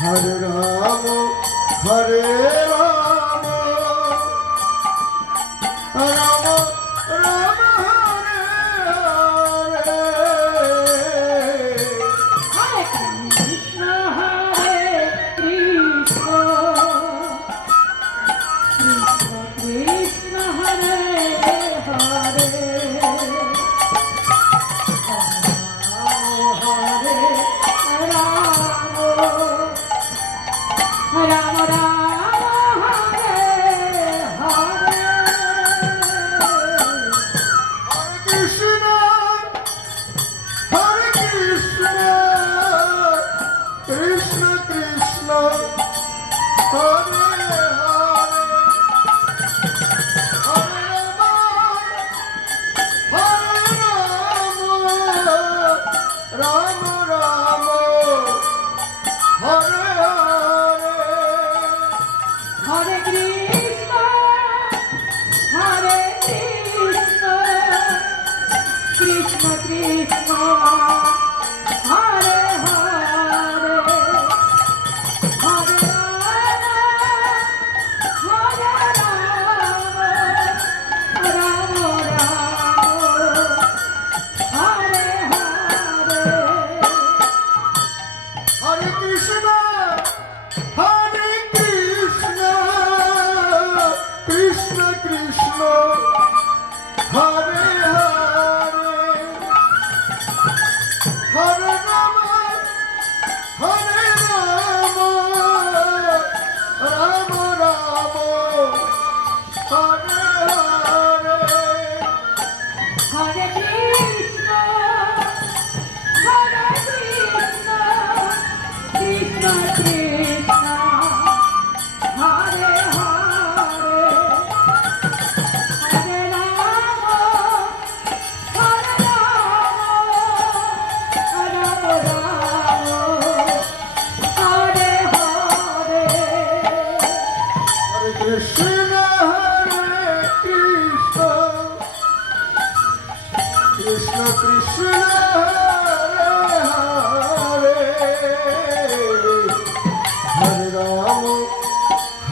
Hare Ram Hare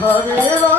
Hare Rama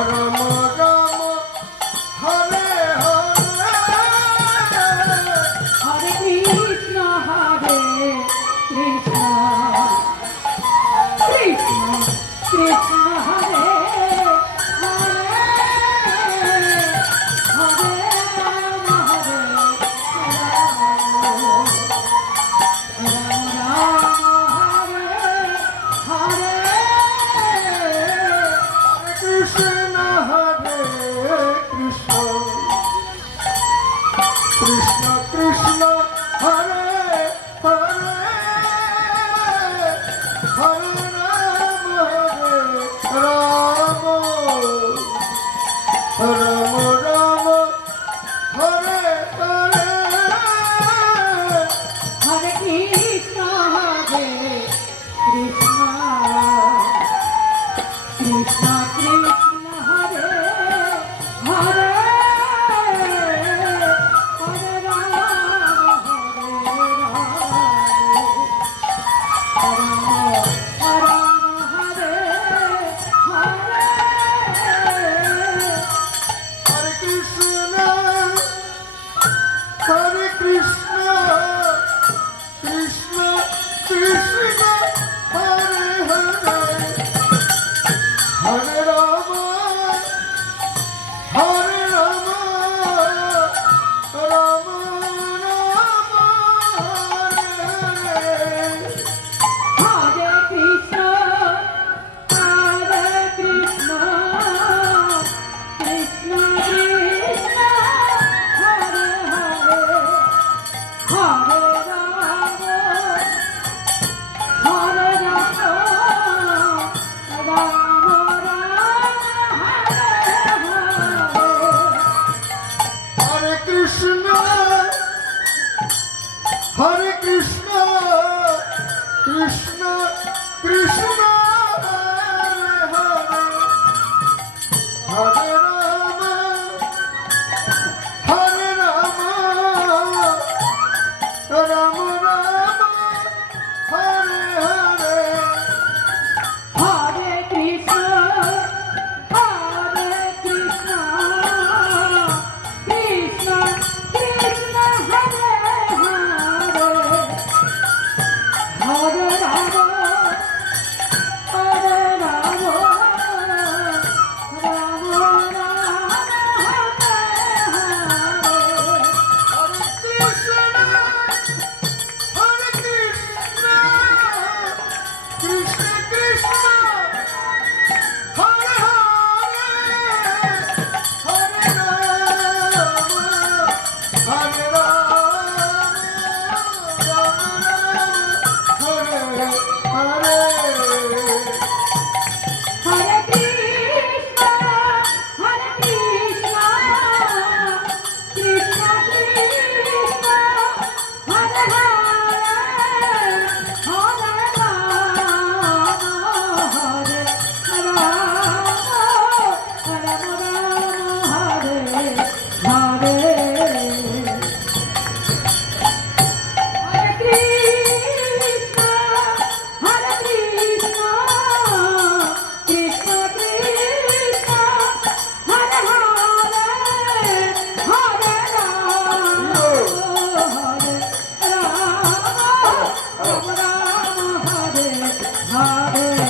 Parama Hare Krishna Hare